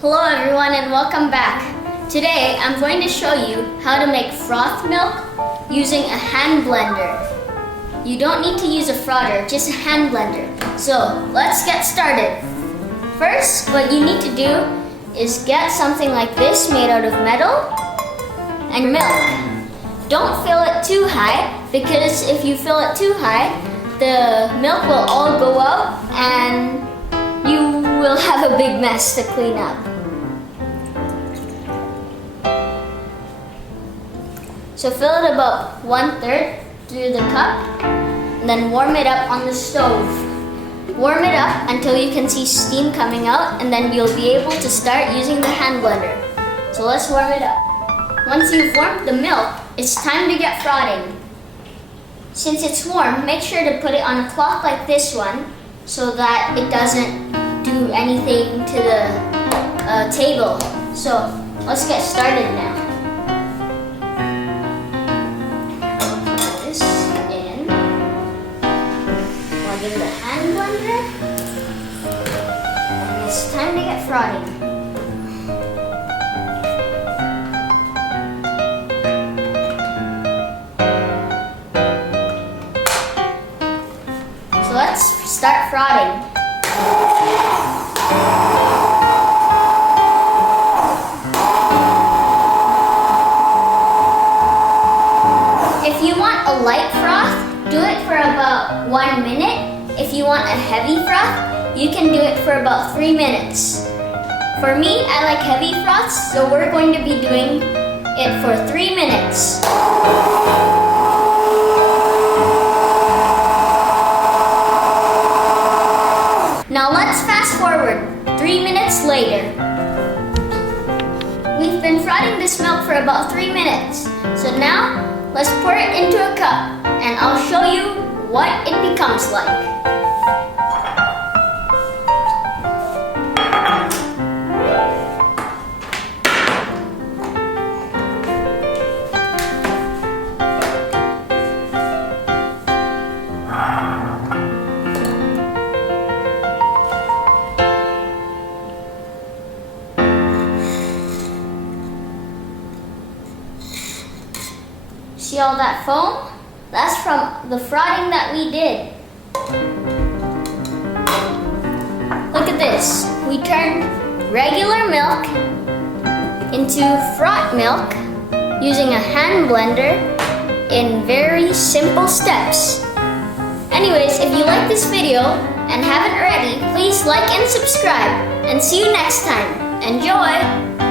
Hello everyone and welcome back. Today I'm going to show you how to make froth milk using a hand blender. You don't need to use a frother, just a hand blender. So let's get started. First, what you need to do is get something like this made out of metal and milk. Don't fill it too high because if you fill it too high, the milk will all go out and you will have a big mess to clean up. So fill it about 1/3 through the cup and then warm it up on the stove. Warm it up until you can see steam coming out and then you'll be able to start using the hand blender. So let's warm it up. Once you've warmed the milk, it's time to get frothing. Since it's warm, make sure to put it on a cloth like this one so that it doesn't do anything to the table. So let's get started now. Put this in. Plug in the hand blender. And it's time to get frothing. So let's start frothing. If you want a light froth, do it for about 1 minute. If you want a heavy froth, you can do it for about 3 minutes. For me, I like heavy froths, so we're going to be doing it for 3 minutes. Now let's fast forward 3 minutes later. We've been frothing this milk for about 3 minutes. So now let's pour it into a cup and I'll show you what it becomes like. See all that foam? That's from the frothing that we did. Look at this. We turned regular milk into froth milk using a hand blender in very simple steps. Anyways, if you like this video and haven't already, please like and subscribe. And see you next time. Enjoy!